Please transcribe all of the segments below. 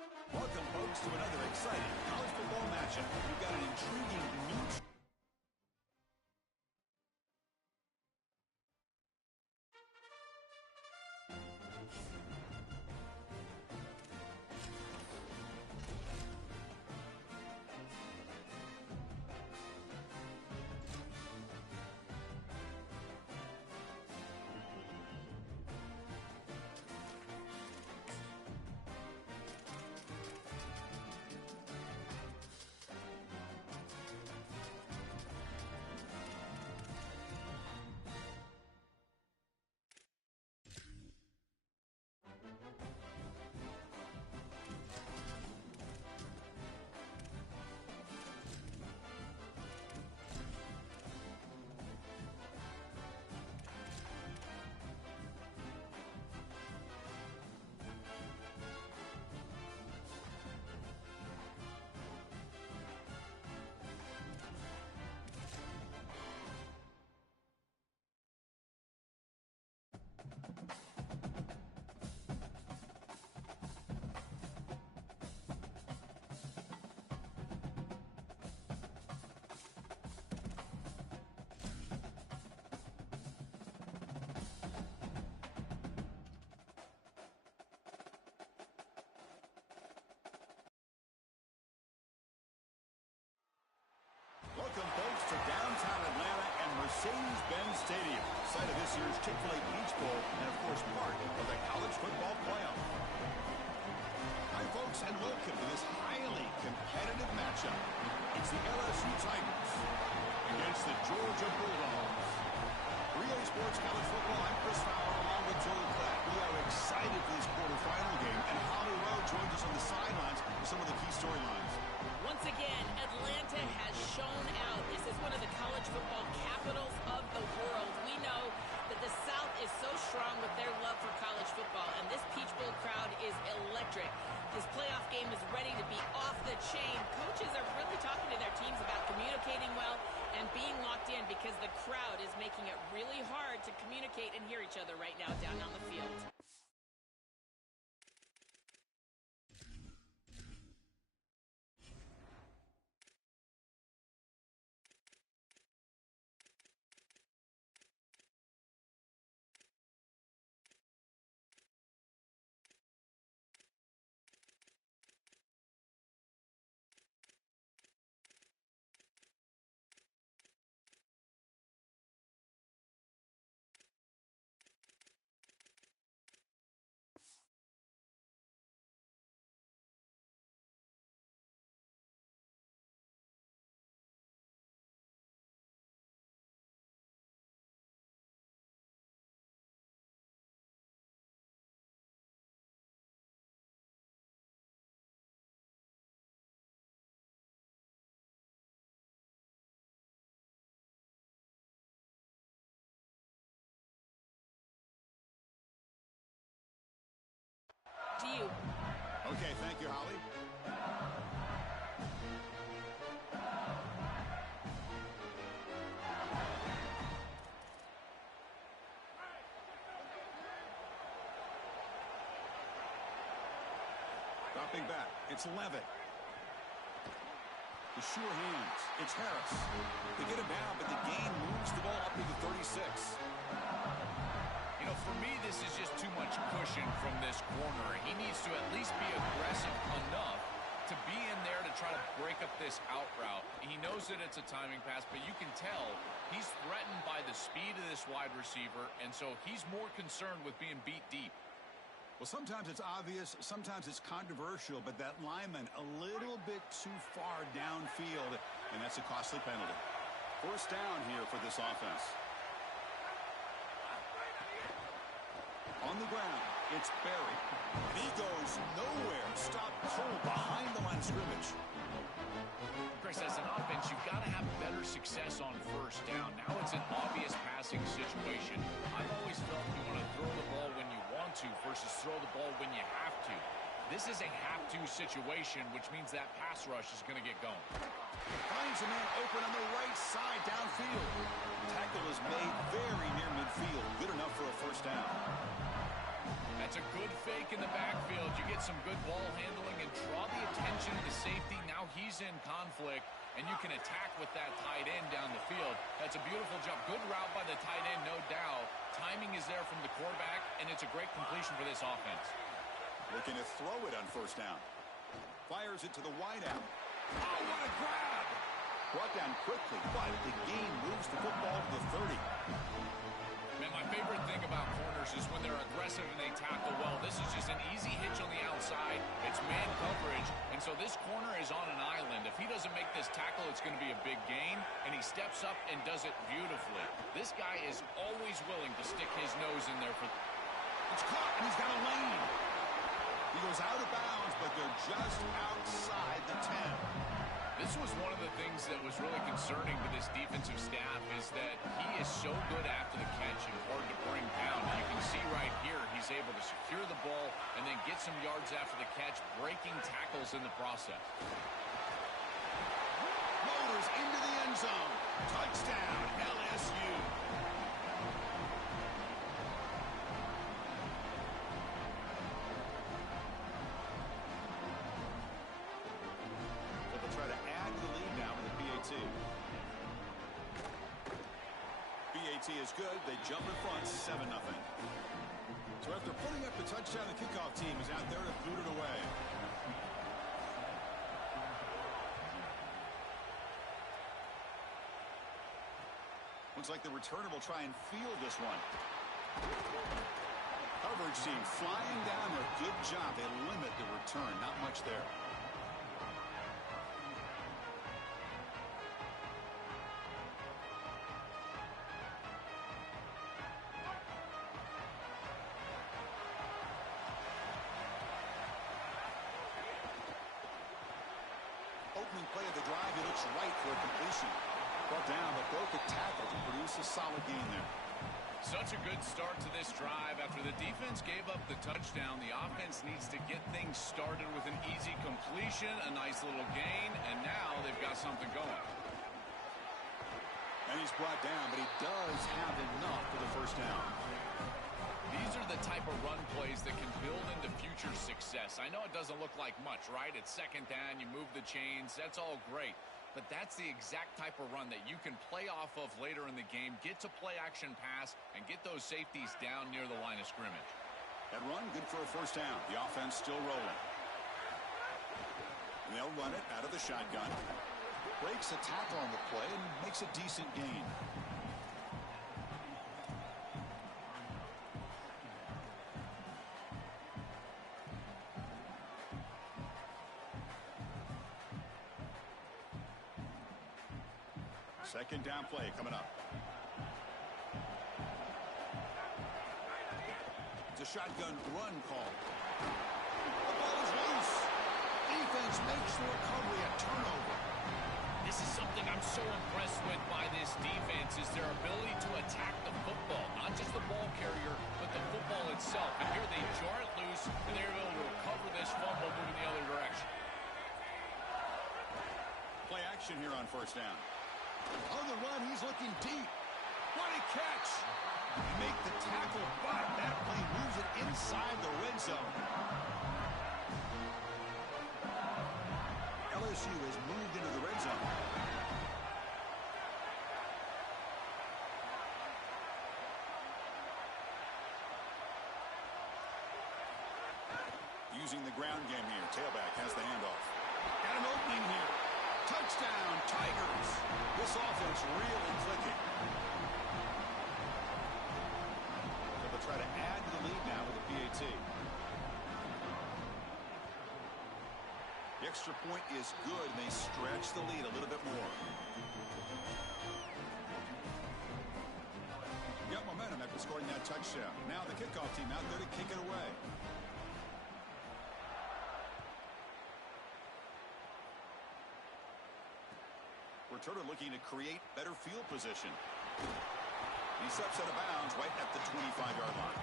Welcome, folks, to another exciting college football matchup. We've got an intriguing new... Welcome, folks, to downtown Atlanta and Mercedes-Benz Stadium, site of this year's Chick-fil-A Peach Bowl and, of course, part of the college football playoff. Hi, folks, and welcome to this highly competitive matchup. It's the LSU Tigers against the Georgia Bulldogs. Relay Sports College Football, I'm Chris Fowler along with Joey Platt. We are excited for this quarterfinal game, and Holly Rowe joins us on the sidelines with some of the key storylines. Once again, Atlanta has shown out. This is one of the college football capitals of the world. We know that the South is so strong with their love for college football, and this Peach Bowl crowd is electric. This playoff game is ready to be off the chain. Coaches are really talking to their teams about communicating well and being locked in because the crowd is making it really hard to communicate and hear each other right now down on the field. To you. Okay, thank you, Holly. Dropping back, it's Levitt. The sure hands, it's Harris. They get him down, but the gain moves the ball up to the 36. You know, for me, this is just too much cushion from this corner. He needs to at least be aggressive enough to be in there to try to break up this out route. He knows that it's a timing pass, but you can tell he's threatened by the speed of this wide receiver, and so he's more concerned with being beat deep. Well, sometimes it's obvious, sometimes it's controversial, but that lineman a little bit too far downfield, and that's a costly penalty. First down here for this offense. On the ground, it's Barry. And he goes nowhere. Stop cold behind the line of scrimmage. Chris, as an offense, you've got to have better success on first down. Now it's an obvious passing situation. I've always felt you want to throw the ball when you want to versus throw the ball when you have to. This is a have-to situation, which means that pass rush is going to get going. Finds a man open on the right side downfield. Tackle is made very near midfield. Good enough for a first down. That's a good fake in the backfield. You get some good ball handling and draw the attention of the safety. Now he's in conflict, and you can attack with that tight end down the field. That's a beautiful job. Good route by the tight end, no doubt. Timing is there from the quarterback, and it's a great completion for this offense. Looking to throw it on first down. Fires it to the wideout. Oh, what a grab! Brought down quickly, but the gain moves the football to the 30. Man, my favorite thing about corners is when they're aggressive and they tackle well. This is just an easy hitch on the outside. It's man coverage, and so this corner is on an island. If he doesn't make this tackle, it's going to be a big gain, and he steps up and does it beautifully. This guy is always willing to stick his nose in there. It's caught, and he's got a lane. He goes out of bounds, but they're just outside the 10. This was one of the things that was really concerning to this defensive staff is that he is so good after the catch and hard to bring down. And you can see right here he's able to secure the ball and then get some yards after the catch, breaking tackles in the process. Motors into the end zone. Touchdown, LSU. Is good. They jump in front 7-0. So after putting up the touchdown, the kickoff team is out there to boot it away. Looks like the returner will try and field this one. Coverage team flying down there. Good job. They limit the return. Not much there. Opening play of the drive, he looks right for a completion. Brought down, but broke a tackle to produce a solid gain there. Such a good start to this drive. After the defense gave up the touchdown, the offense needs to get things started with an easy completion, a nice little gain, and now they've got something going. And he's brought down, but he does have enough for the first down. These are the type of run plays that can build into future success. I know it doesn't look like much, right? It's second down, you move the chains, that's all great. But that's the exact type of run that you can play off of later in the game, get to play action pass, and get those safeties down near the line of scrimmage. That run, good for a first down. The offense still rolling. And they'll run it out of the shotgun. Breaks a tackle on the play and makes a decent gain. Second down play coming up. It's a shotgun run call. The ball is loose. Defense makes the recovery a turnover. This is something I'm so impressed with by this defense is their ability to attack the football. Not just the ball carrier, but the football itself. And here they jar it loose, and they're able to recover this fumble moving the other direction. Play action here on first down. On the run, he's looking deep. What a catch! They make the tackle, but that play moves it inside the red zone. LSU has moved into the red zone. Using the ground game here. Tailback has the handoff. Got an opening here. Touchdown, Tigers. This offense really clicking. So they'll try to add to the lead now with the PAT. The extra point is good, and they stretch the lead a little bit more. Got momentum after scoring that touchdown. Now the kickoff team out there to kick it away. Returner looking to create better field position. He steps out of bounds right at the 25-yard line.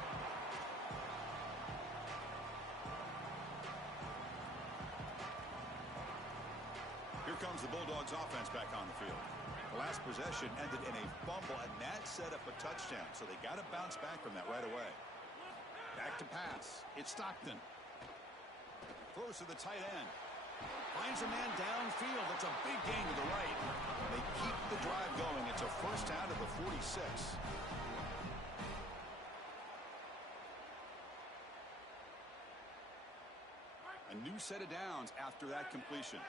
Here comes the Bulldogs offense back on the field. The last possession ended in a fumble, and that set up a touchdown, so they got to bounce back from that right away. Back to pass. It's Stockton. Throws to the tight end. Finds a man downfield. It's a big gain to the right. They keep the drive going. It's a first down at the 46. A new set of downs after that completion.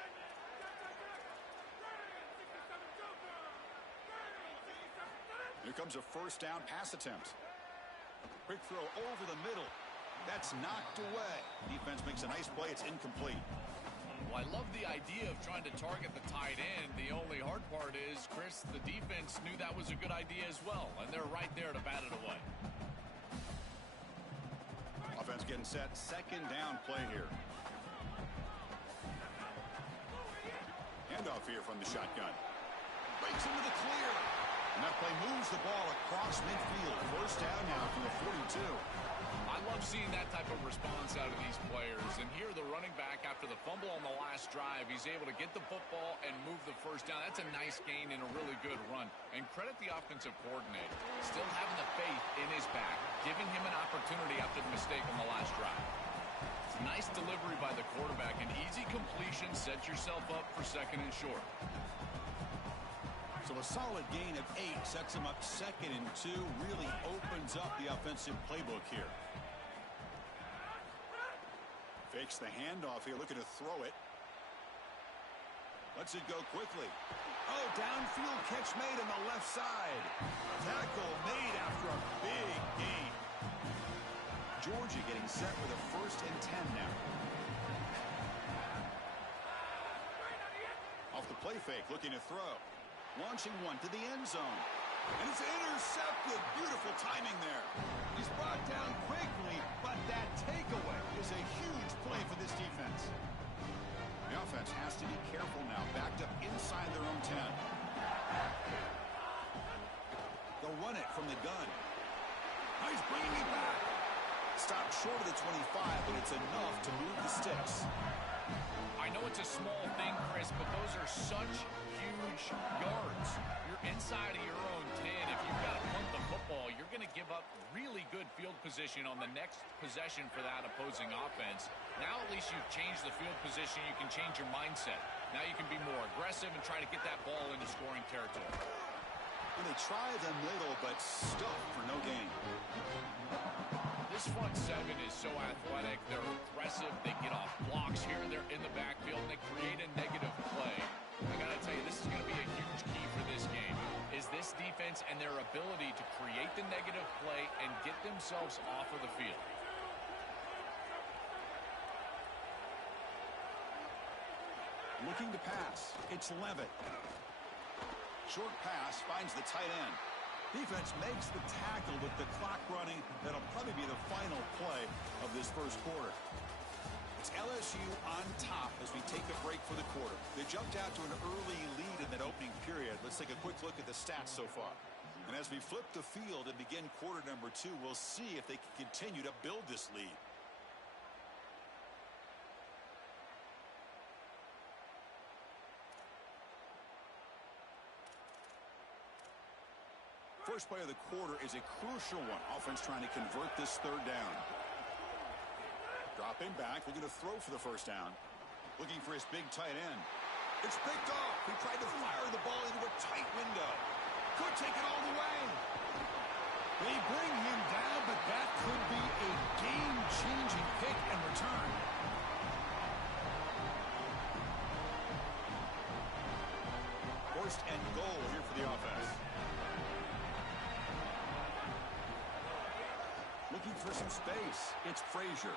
Here comes a first down pass attempt. Quick throw over the middle. That's knocked away. Defense makes a nice play. It's incomplete. Well, I love the idea of trying to target the tight end. The only hard part is, Chris, the defense knew that was a good idea as well, and they're right there to bat it away. Offense getting set. Second down play here. Handoff here from the shotgun. Breaks into the clear. And that play moves the ball across midfield. First down now from the 42. I love seeing that type of response out of these players. And here the running back, after the fumble on the last drive, he's able to get the football and move the first down. That's a nice gain and a really good run. And credit the offensive coordinator. Still having the faith in his back, giving him an opportunity after the mistake on the last drive. It's a nice delivery by the quarterback. An easy completion. Set yourself up for second and short. So a solid gain of 8 sets him up second and 2. Really opens up the offensive playbook here. Fakes the handoff here, looking to throw it. Lets it go quickly. Oh, downfield catch made on the left side. Tackle made after a big gain. Georgia getting set with a first and 10 now. Off the play fake, looking to throw. Launching one to the end zone. And it's intercepted. Beautiful timing there. He's brought down quickly, but that takeaway is a huge play for this defense. The offense has to be careful now. Backed up inside their own 10. They'll run it from the gun. Now he's bringing it back. Stopped short of the 25, but it's enough to move the sticks. I know it's a small thing, Chris, but those are such huge yards. You're inside of your own 10. If you've got to punt the football, you're going to give up really good field position on the next possession for that opposing offense. Now at least you've changed the field position. You can change your mindset. Now you can be more aggressive and try to get that ball into scoring territory. And they try the middle, but stuff for no gain. This front seven is so athletic. They're aggressive. They get off blocks here. They're in the backfield. And they create a negative play. I got to tell you, this is going to be a huge key for this game, is this defense and their ability to create the negative play and get themselves off of the field. Looking to pass. It's Levitt. Short pass finds the tight end. Defense makes the tackle with the clock running. That'll probably be the final play of this first quarter. It's LSU on top as we take a break for the quarter. They jumped out to an early lead in that opening period. Let's take a quick look at the stats so far. And as we flip the field and begin quarter number 2, we'll see if they can continue to build this lead. First play of the quarter is a crucial one. Offense trying to convert this third down. Dropping back, looking to throw for the first down. Looking for his big tight end. It's picked off. He tried to fire the ball into a tight window. Could take it all the way. They bring him down, but that could be a game-changing pick and return. First and goal here for the offense. Looking for some space. It's Frazier.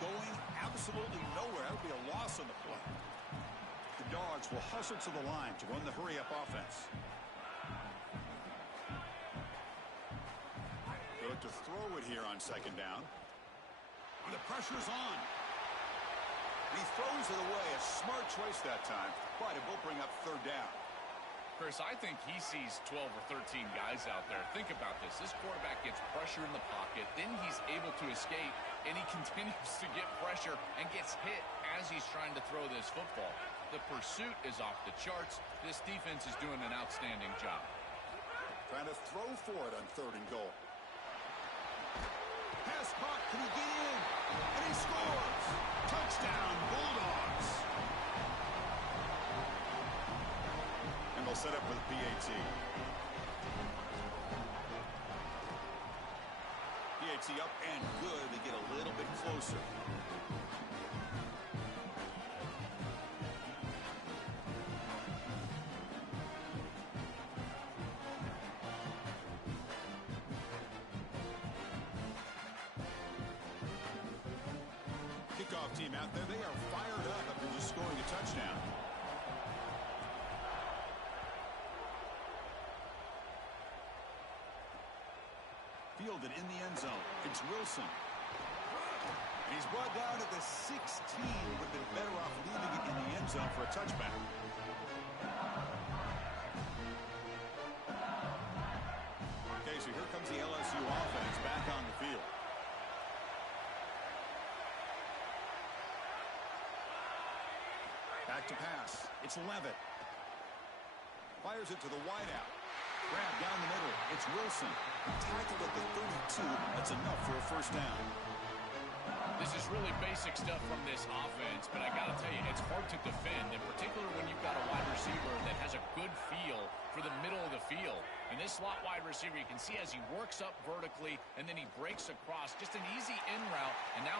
Going absolutely nowhere. That would be a loss on the play. The Dogs will hustle to the line to run the hurry-up offense. They look to throw it here on second down. And the pressure's on. He throws it away. A smart choice that time, but it will bring up third down. Chris, I think he sees 12 or 13 guys out there. Think about this. This quarterback gets pressure in the pocket, then he's able to escape, and he continues to get pressure and gets hit as he's trying to throw this football. The pursuit is off the charts. This defense is doing an outstanding job. Trying to throw for it on third and goal. Pass caught. Can he get in? And he scores. Touchdown, Bulldogs. And they'll set up with PAT. PAT up and good. They get a little bit closer. Kickoff team out there. They are fired up after just scoring a touchdown. Fielded in the end zone. It's Wilson. And he's brought down at the 16. Would have been better off leaving it in the end zone for a touchback. Okay, so here comes the LSU offense back on the field. Back to pass. It's Levitt. Fires it to the wideout. Grab down the middle. It's Wilson. Tackled at the 32. That's enough for a first down. This is really basic stuff from this offense, but I got to tell you, it's hard to defend, in particular when you've got a wide receiver that has a good feel for the middle of the field. And this slot wide receiver, you can see as he works up vertically, and then he breaks across. Just an easy in route, and now...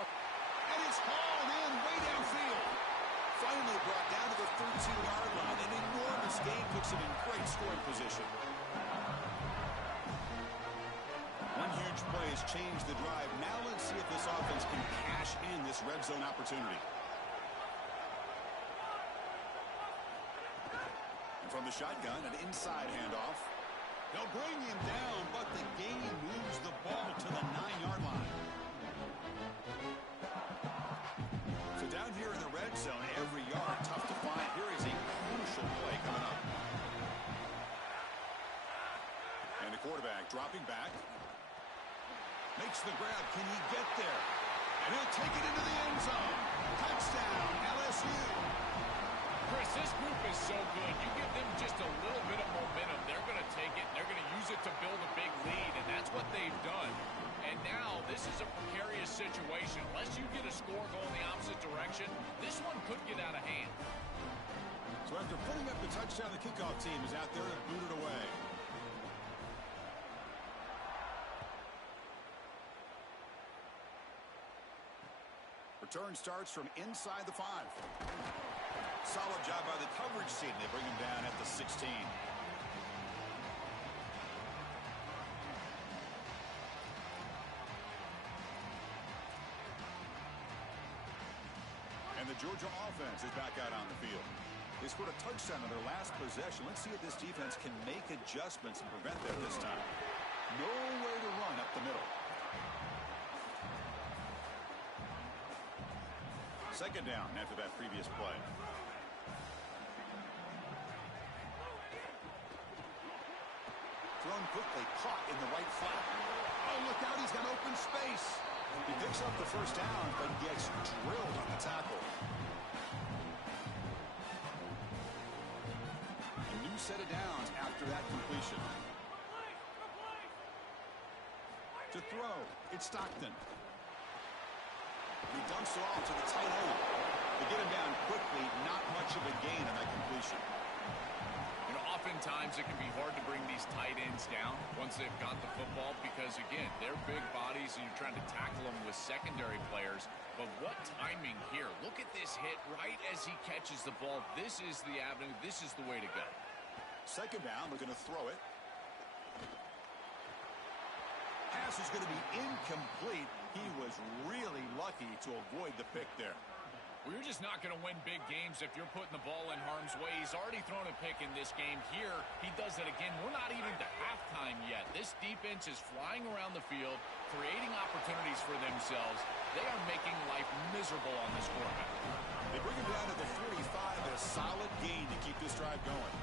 And it's hauled in way downfield. Finally brought down to the 13-yard line. An enormous gain puts him in great scoring position. One huge play has changed the drive. Now let's see if this offense can cash in this red zone opportunity. And from the shotgun, an inside handoff. They'll bring him down, but the gain moves the ball to the 9-yard line. So down here in the red zone, every yard tough to find. Here is a crucial play coming up. And the quarterback dropping back. Makes the grab. Can he get there? And he'll take it into the end zone. Touchdown, LSU. Chris, this group is so good. You give them just a little bit of momentum, they're going to take it, and they're going to use it to build a big lead, and that's what they've done. And now this is a precarious situation. Unless you get a score going the opposite direction, this one could get out of hand. So after putting up the touchdown, the kickoff team is out there to boot it away. Return starts from inside the 5. Solid job by the coverage team. They bring him down at the 16. And the Georgia offense is back out on the field. They scored a touchdown on their last possession. Let's see if this defense can make adjustments and prevent that this time. Nowhere to run up the middle. Second down after that previous play. Thrown quickly, caught in the right flat. Oh, look out, he's got open space. He picks up the first down, but gets drilled on the tackle. A new set of downs after that completion. To throw, it's Stockton. He dumps it off to the tight end. They get him down quickly, not much of a gain on that completion. You know, oftentimes it can be hard to bring these tight ends down once they've got the football because, again, they're big bodies and you're trying to tackle them with secondary players. But what timing here. Look at this hit right as he catches the ball. This is the avenue. This is the way to go. Second down, they're going to throw it. Pass is going to be incomplete. He was really lucky to avoid the pick there. Well, you're just not going to win big games if you're putting the ball in harm's way. He's already thrown a pick in this game. Here, he does it again. We're not even to halftime yet. This defense is flying around the field, creating opportunities for themselves. They are making life miserable on this quarterback. They bring him down to the 45, a solid gain to keep this drive going.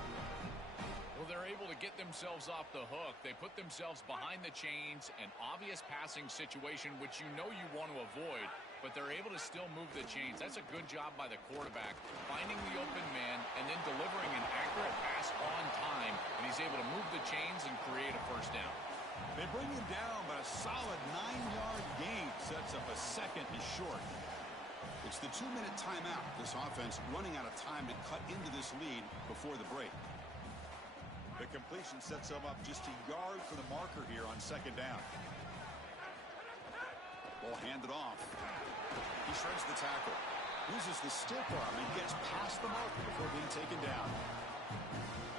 Well, they're able to get themselves off the hook. They put themselves behind the chains, an obvious passing situation, which you know you want to avoid, but they're able to still move the chains. That's a good job by the quarterback, finding the open man and then delivering an accurate pass on time, and he's able to move the chains and create a first down. They bring him down, but a solid 9-yard gain sets up a second and short. It's the 2-minute timeout. This offense running out of time to cut into this lead before the break. The completion sets them up just a yard for the marker here on second down. Ball handed off. He shreds the tackle. Uses the stiff arm and gets past the marker before being taken down.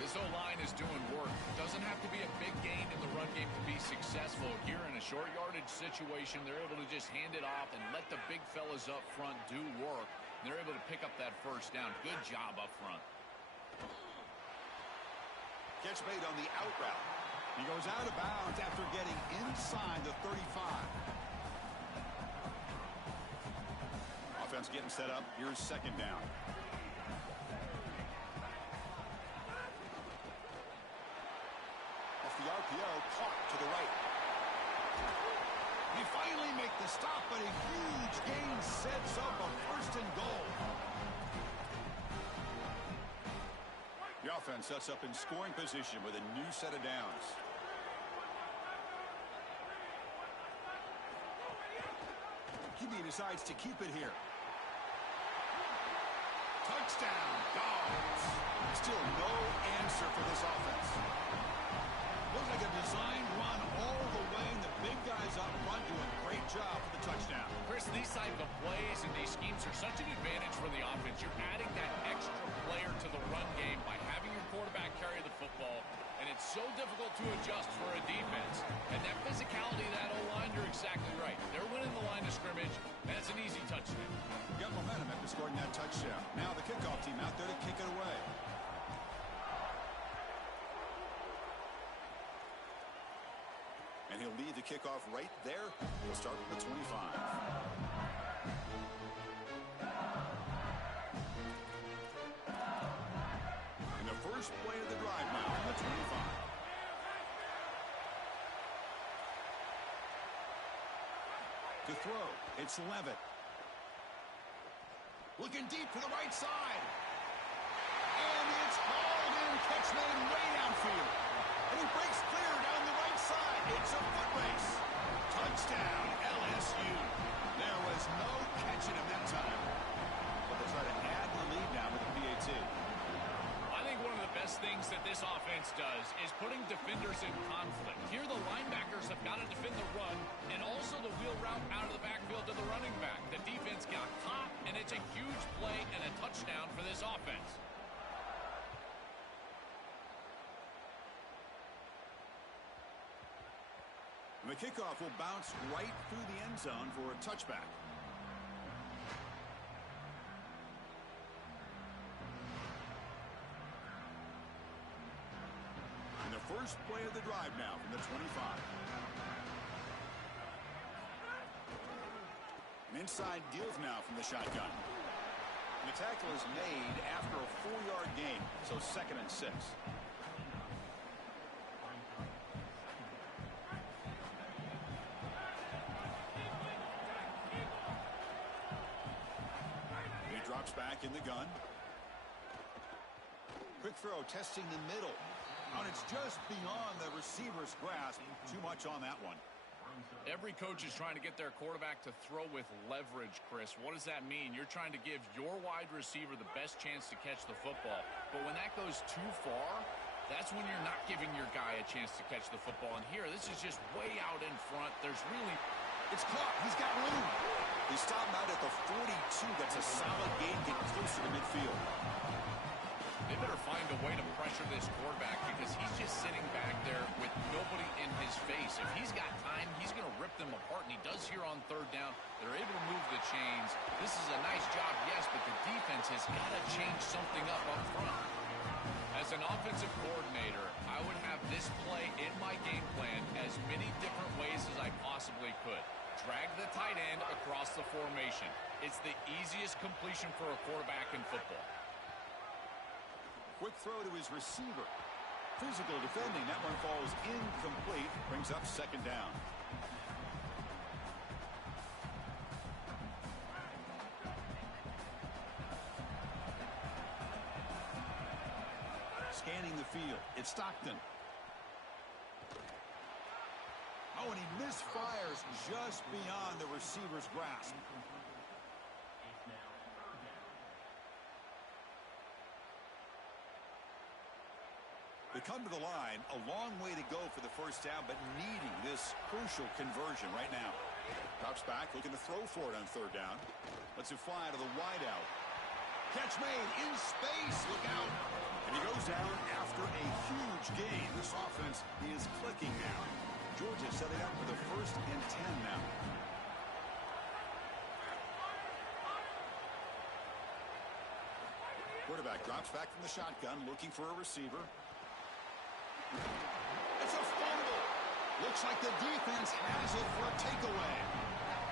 This O-line is doing work. Doesn't have to be a big gain in the run game to be successful. Here in a short yardage situation, they're able to just hand it off and let the big fellas up front do work. They're able to pick up that first down. Good job up front. Catch made on the out route. He goes out of bounds after getting inside the 35. Offense getting set up. Here's second down. Off the RPO, caught to the right. They finally make the stop, but a huge gain sets up a first and goal. The offense sets up in scoring position with a new set of downs. QB decides to keep it here. Touchdown, Dogs. Still no answer for this offense. Looks like a designed run all the way, and the big guys up front do a great job for the touchdown. Chris, these type of plays and these schemes are such an advantage for the offense. You're adding that extra player to the run game by having your quarterback carry the football, and it's so difficult to adjust for a defense. And that physicality, that O-line, you're exactly right. They're winning the line of scrimmage, and it's an easy touchdown. Got momentum after scoring that touchdown. Now the kickoff team out there to kick it away. And he'll lead the kickoff right there. He'll start with the 25. And the first play of the drive now from the 25. To throw, it's Levitt. Looking deep to the right side. And it's hauled in. Catch made way downfield. And he breaks clear down the right side. It's a foot race. Touchdown, LSU. There was no catching him that time. But they'll try to add the lead now with the PAT. I think one of the best things that this offense does is putting defenders in conflict. Here the linebackers have got to defend the run and also the wheel route out of the backfield to the running back. The defense got caught, and it's a huge play and a touchdown for this offense. And the kickoff will bounce right through the end zone for a touchback. And the first play of the drive now from the 25. An inside deals now from the shotgun. And the tackle is made after a 4-yard gain, so 2nd and 6. Drops back in the gun. Quick throw, testing the middle. And it's just beyond the receiver's grasp. Too much on that one. Every coach is trying to get their quarterback to throw with leverage, Chris. What does that mean? You're trying to give your wide receiver the best chance to catch the football. But when that goes too far, that's when you're not giving your guy a chance to catch the football. And here, this is just way out in front. There's really... It's caught. He's got room. He stopped out at the 42. That's a solid gain, getting closer to midfield. They better find a way to pressure this quarterback because he's just sitting back there with nobody in his face. If he's got time, he's going to rip them apart, and he does here on 3rd down. They're able to move the chains. This is a nice job, yes, but the defense has got to change something up front. As an offensive coordinator, I would have this play in my game plan as many different ways as I possibly could. Drag the tight end across the formation. It's the easiest completion for a quarterback in football. Quick throw to his receiver. Physical defending. That one falls incomplete. Brings up 2nd down. Scanning the field. It's Stockton. Oh, and he misfires just beyond the receiver's grasp. They come to the line, a long way to go for the first down, but needing this crucial conversion right now. Drops back, looking to throw for it on third down. Lets it fly to the wideout. Catch made in space. Look out. And he goes down after a huge gain. This offense is clicking now. Georgia setting up for the 1st and 10 now. Quarterback drops back from the shotgun, looking for a receiver. It's a fumble. Looks like the defense has it for a takeaway.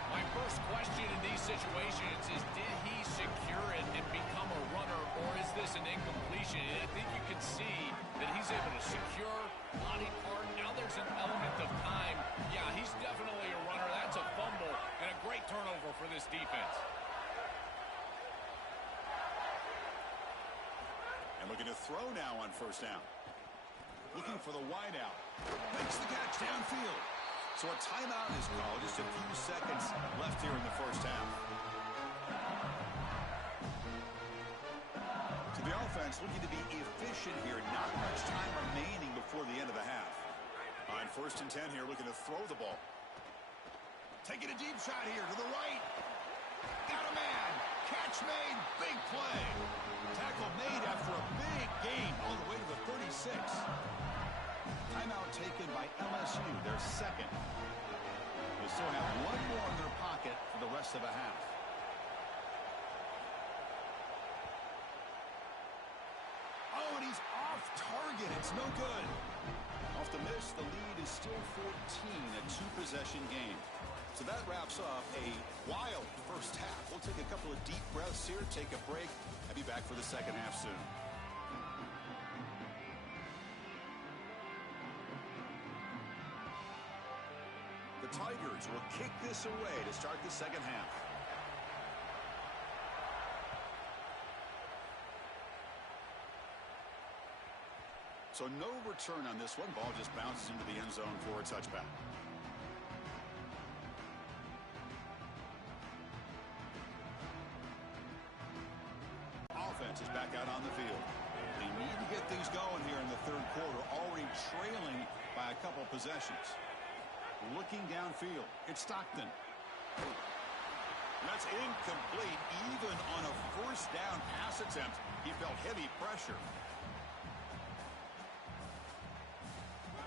My first question in these situations is, did he secure it and become a runner, or is this an incompletion? And I think you can see that he's able to secure, body part. Now there's an element of time. Yeah, he's definitely a runner. That's a fumble and a great turnover for this defense. And looking to throw now on first down. Looking for the wideout. Makes the catch downfield. So a timeout is called. Just a few seconds left here in the first half. So the offense looking to be efficient here. Not much time remaining before the end of the half. On 1st and 10 here, looking to throw the ball. Taking a deep shot here to the right. Got a man. Catch made. Big play. Tackle made after a big gain all the way to the 36. Timeout taken by LSU, their second. They still have one more in their pocket for the rest of the half. Oh, and he's off target. It's no good. Off the miss, the lead is still 14, a 2-possession game. So that wraps up a wild first half. We'll take a couple of deep breaths here, take a break, and be back for the second half soon. The Tigers will kick this away to start the second half. So no return on this one. Ball just bounces into the end zone for a touchback. Offense is back out on the field. They need to get things going here in the third quarter, already trailing by a couple possessions. Looking downfield, it's Stockton. That's incomplete. Even on a first down pass attempt, he felt heavy pressure.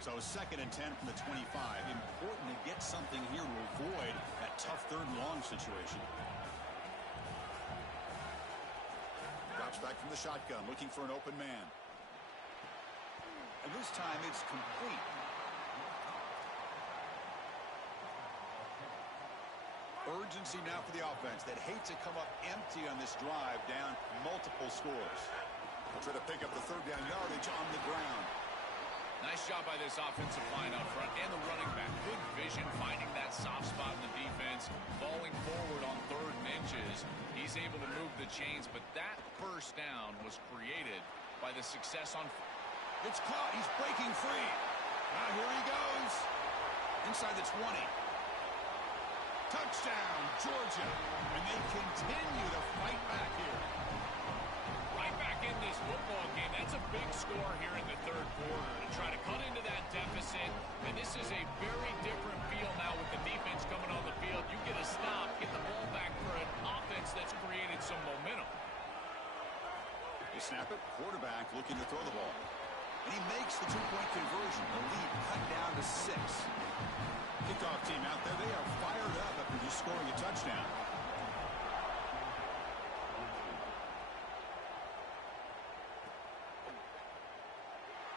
So 2nd and 10 from the 25. Important to get something here to avoid that tough third and long situation. Drops back from the shotgun, looking for an open man. And this time it's complete. Urgency now for the offense that hate to come up empty on this drive, down multiple scores. They'll try to pick up the third down yardage on the ground. Nice job by this offensive line up front and the running back. Good vision, finding that soft spot in the defense, falling forward on 3rd and inches. He's able to move the chains, but that first down was created by the success on... It's caught. He's breaking free. Now here he goes. Inside the 20. Touchdown, Georgia. And they continue to fight back here. Right back in this football game. That's a big score here in the third quarter to try to cut into that deficit. And this is a very different feel now with the defense coming on the field. You get a stop, get the ball back for an offense that's created some momentum. They snap it. Quarterback looking to throw the ball. And he makes the 2-point conversion. The lead cut down to 6. Kickoff team out there. They are fired up after just scoring a touchdown.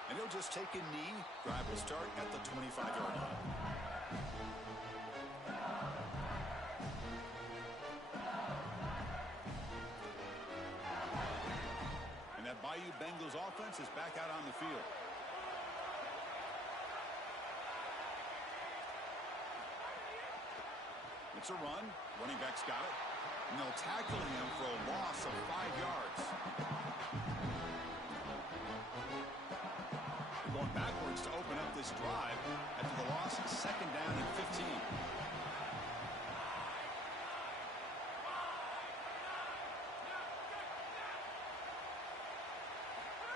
And he'll just take a knee. Drive will start at the 25-yard line. And that Bayou Bengals offense is back out on the field. It's a run. Running back's got it. And they'll tackle him for a loss of 5 yards. Going backwards to open up this drive after the loss loss, second down and 15.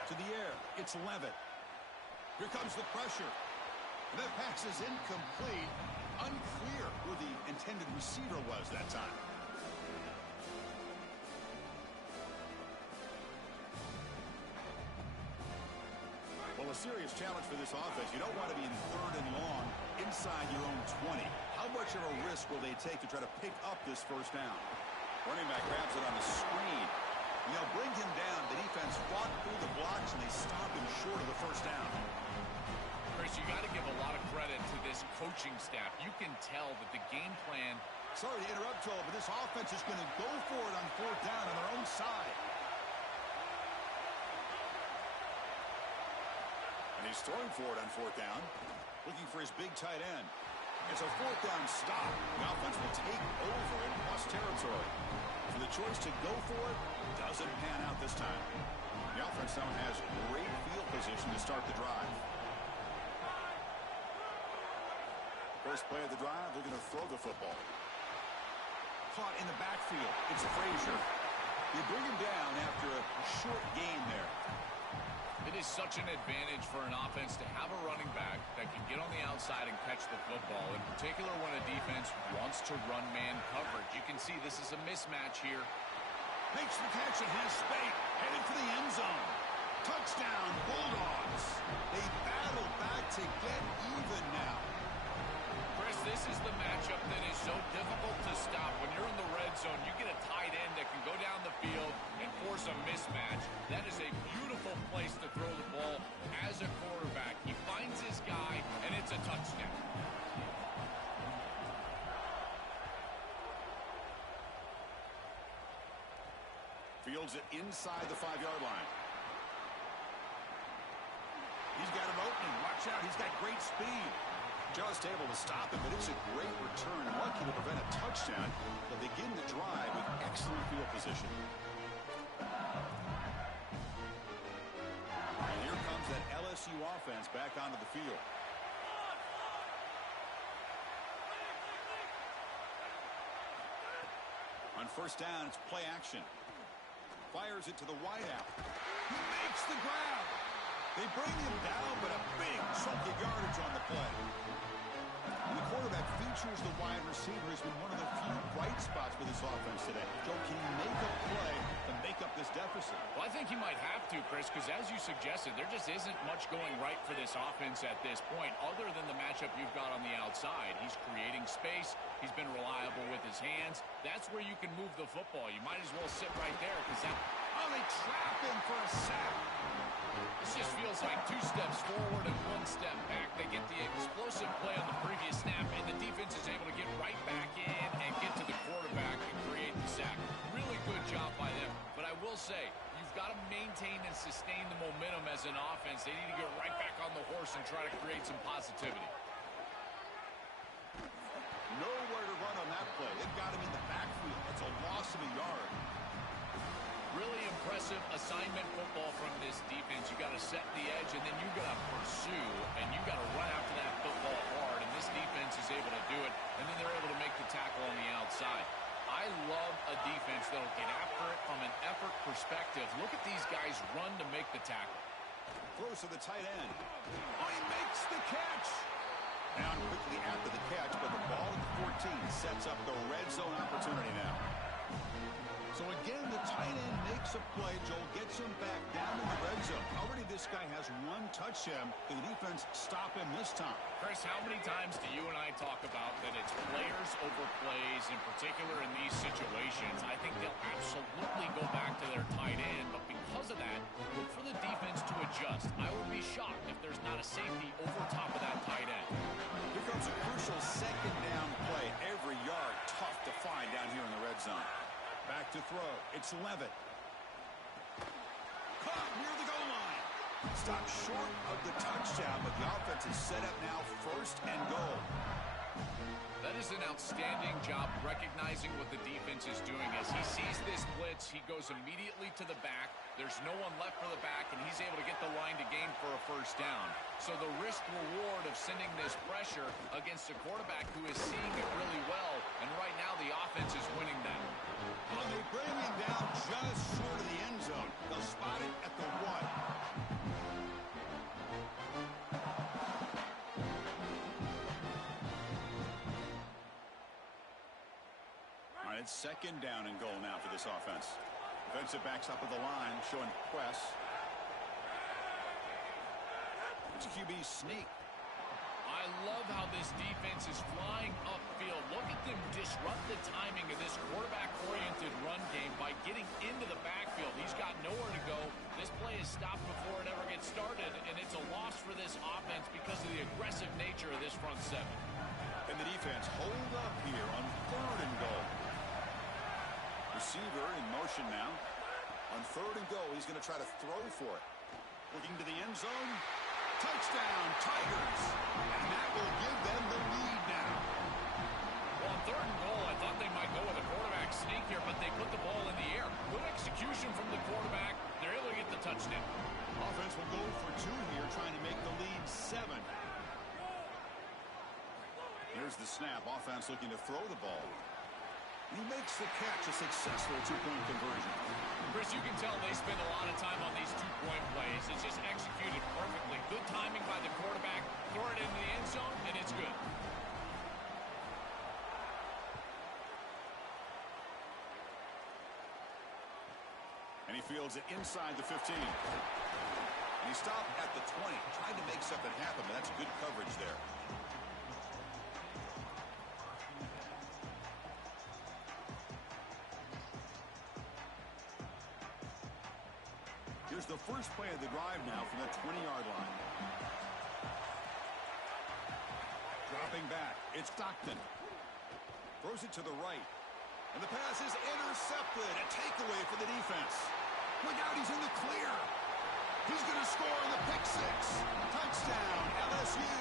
To the air, it's Levitt. Here comes the pressure. That pass is incomplete. Unclear who the intended receiver was that time. Well, a serious challenge for this offense. You don't want to be in third and long inside your own 20. How much of a risk will they take to try to pick up this first down? Running back grabs it on the screen. They'll bring him down. The defense fought through the blocks, and they stop him short of the first down. Chris, you got to give a lot of credit to this coaching staff. You can tell that the game plan... Sorry to interrupt, Joel, but this offense is going to go for it on fourth down on their own side. And he's throwing for it on fourth down, looking for his big tight end. It's a fourth down stop. The offense will take over in plus territory. For the choice to go for it, doesn't pan out this time. The offense now has great field position to start the drive. First play of the drive, they're going to throw the football. Caught in the backfield. It's Frazier. They bring him down after a short gain there. It is such an advantage for an offense to have a running back that can get on the outside and catch the football, in particular when a defense wants to run man coverage. You can see this is a mismatch here. Makes the catch and has Spate headed for the end zone. Touchdown, Bulldogs. They battle back to get even now. Chris, this is the matchup that is so difficult to stop. When you're in the red zone, you get a tight end that can go down the field and force a mismatch. That is a beautiful place to throw the ball as a quarterback. He finds his guy, and it's a touchdown. Fields it inside the 5-yard line. He's got an opening. Watch out. He's got great speed. Just able to stop him, but it's a great return. Lucky to prevent a touchdown, but they begin the drive with excellent field position. And here comes that LSU offense back onto the field. On first down, it's play action. Fires it to the wideout. He makes the grab. They bring him down, but a big chunk of yardage on the play. And the quarterback features the wide receiver has been one of the few bright spots for this offense today. Joe, can he make a play to make up this deficit? Well, I think he might have to, Chris, because as you suggested, there just isn't much going right for this offense at this point, other than the matchup you've got on the outside. He's creating space. He's been reliable with his hands. That's where you can move the football. You might as well sit right there because that... Oh, they trap him for a sack. This just feels like 2 steps forward and 1 step back. They get the explosive play on the previous snap, and the defense is able to get right back in and get to the quarterback and create the sack. Really good job by them. But I will say, you've got to maintain and sustain the momentum as an offense. They need to get right back on the horse and try to create some positivity. Nowhere to run on that play. They've got him in the backfield. That's a loss of a yard. Really impressive assignment football from this defense. You got to set the edge, and then you got to pursue, and you got to run after that football hard. And this defense is able to do it, and then they're able to make the tackle on the outside. I love a defense that'll get after it from an effort perspective. Look at these guys run to make the tackle. Throws to the tight end. Oh, he makes the catch. Down quickly after the catch, but the ball at the 14 sets up the red zone opportunity now. So again, the tight end makes a play. Joel gets him back down in the red zone. Already this guy has 1 touchdown. Can the defense stop him this time? Chris, how many times do you and I talk about that it's players over plays, in particular in these situations? I think they'll absolutely go back to their tight end, but because of that, look for the defense to adjust. I would be shocked if there's not a safety over top of that tight end. Here comes a crucial second down play. Every yard tough to find down here in the red zone. Back to throw. It's Levitt. Caught near the goal line. Stopped short of the touchdown, but the offense is set up now first and goal. That is an outstanding job recognizing what the defense is doing. As he sees this blitz, he goes immediately to the back. There's no one left for the back, and he's able to get the line to gain for a first down. So the risk-reward of sending this pressure against a quarterback who is seeing it really well, and right now the offense is winning that. Well, they bring him down just short of the end zone. They'll spot it at the 1. All right, it's second down and goal now for this offense. Defensive backs up at the line, showing press. It's a QB sneak. I love how this defense is flying upfield. Look at them disrupt the timing of this quarterback-oriented run game by getting into the backfield. He's got nowhere to go. This play is stopped before it ever gets started, and it's a loss for this offense because of the aggressive nature of this front seven. And the defense hold up here on 3rd and goal. Receiver in motion now. On 3rd and goal, he's going to try to throw for it. Looking to the end zone. Touchdown, Tigers. And that will give them the lead now. Well, on 3rd and goal, I thought they might go with a quarterback sneak here, but they put the ball in the air. Good execution from the quarterback. They're able to get the touchdown. Offense will go for 2 here, trying to make the lead 7. Here's the snap. Offense looking to throw the ball. He makes the catch, a successful 2-point conversion. Chris, you can tell they spend a lot of time on these 2-point plays. It's just executed perfectly. Good timing by the quarterback. Throw it into the end zone, and it's good. And he fields it inside the 15. And he stopped at the 20, trying to make something happen, but that's good coverage there. Here's the first play of the drive now from the 20-yard line. Dropping back, it's Stockton. Throws it to the right. And the pass is intercepted. A takeaway for the defense. Look out, he's in the clear. He's going to score in the pick 6. Touchdown, LSU.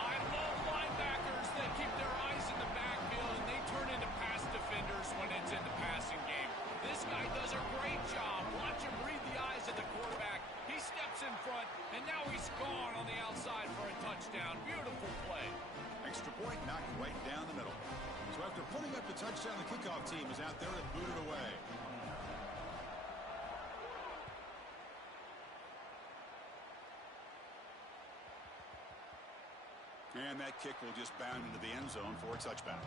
I love linebackers that keep their eyes in the backfield, and they turn into pass defenders when it's in the passing game. This guy does a great job. Watch him read the eyes of the quarterback. He steps in front, and now he's gone on the outside for a touchdown. Beautiful play. Extra point knocked right down the middle. So after putting up the touchdown, the kickoff team is out there and booted away. And that kick will just bound into the end zone for a touchback.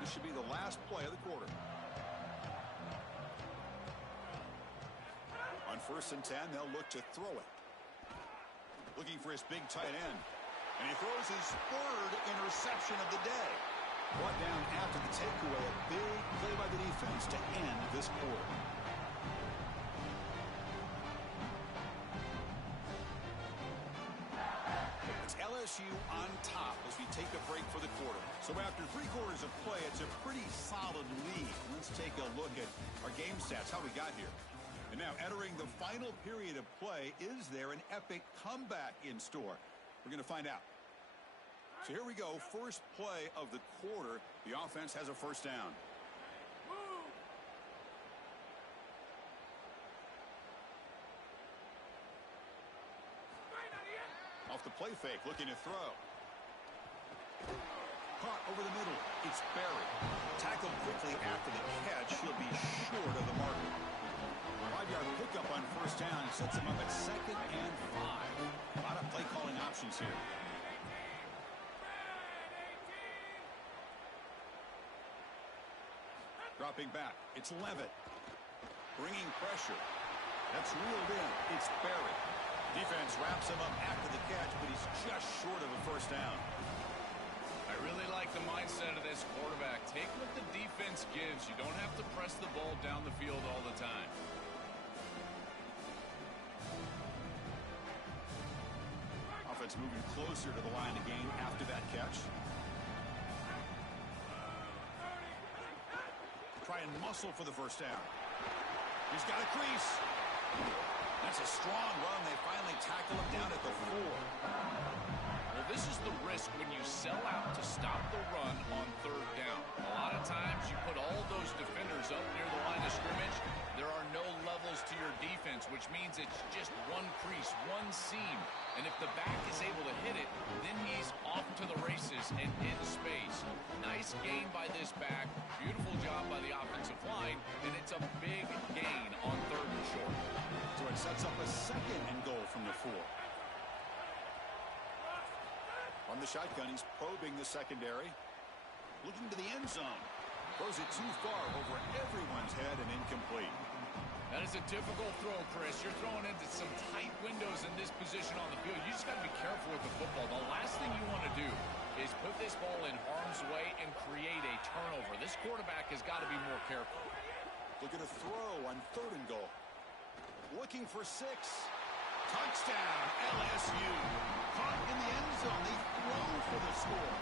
This should be the last play of the quarter. On 1st and 10, they'll look to throw it. Looking for his big tight end. And he throws his 3rd interception of the day. Brought down after the takeaway. A big play by the defense to end this quarter. It's LSU on top as we take a break for the quarter. So after 3 quarters of play, it's a pretty solid lead. Let's take a look at our game stats, how we got here. And now entering the final period of play, is there an epic comeback in store? We're going to find out. So here we go, first play of the quarter. The offense has a first down. Off the play fake, looking to throw. Caught over the middle. It's Barry. Tackled quickly after the catch. He'll be short of the marker. 5-yard pickup on first down sets him up at 2nd and 5. A lot of play calling options here. Dropping back, it's Levitt. Bringing pressure. That's reeled in. It's Barry. Defense wraps him up after the catch, but he's just short of a first down. I really like the mindset of this quarterback. Take what the defense gives. You don't have to press the ball down the field all the time. Offense moving closer to the line of game after that catch. Try and muscle for the first down. He's got a crease. That's a strong run. They finally tackle him down at the 4. Well, This is the risk when you sell out to stop the run on third down. A lot of times you put all those defenders up near the line of scrimmage. There are no levels to your defense, which means it's just one crease, one seam. And if the back is able to hit it, then he's off to the races and in space. Nice gain by this back. Beautiful job by the offensive line. And it's a big gain on third and short. So it sets up a second and goal from the 4. On the shotgun, he's probing the secondary. Looking to the end zone. Throws it too far over everyone's head and incomplete. That is a difficult throw, Chris. You're throwing into some tight windows in this position on the field. You just got to be careful with the football. The last thing you want to do is put this ball in harm's way and create a turnover. This quarterback has got to be more careful. Look at a throw on third and goal. Looking for 6. Touchdown, LSU. Caught in the end zone. They throw for the score.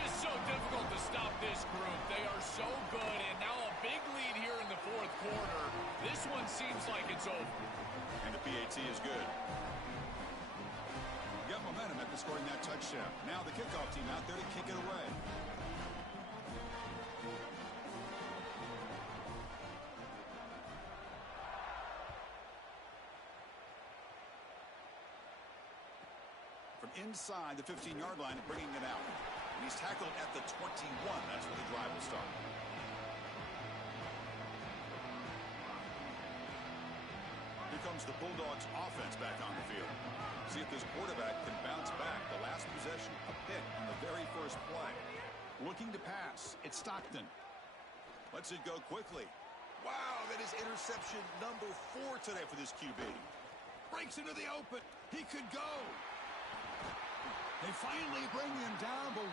Just so difficult to stop this group. They are so good, and now a big lead here in the fourth quarter. This one seems like it's over. And the PAT is good. Got momentum after scoring that touchdown. Now the kickoff team out there to kick it away. From inside the 15-yard line, bringing it out. And he's tackled at the 21. That's where the drive will start. Here comes the Bulldogs offense back on the field. See if this quarterback can bounce back. The last possession, a pick on the very first play. Looking to pass. It's Stockton. Lets it go quickly. Wow, that is interception number 4 today for this QB. Breaks into the open. He could go. They finally bring him down, but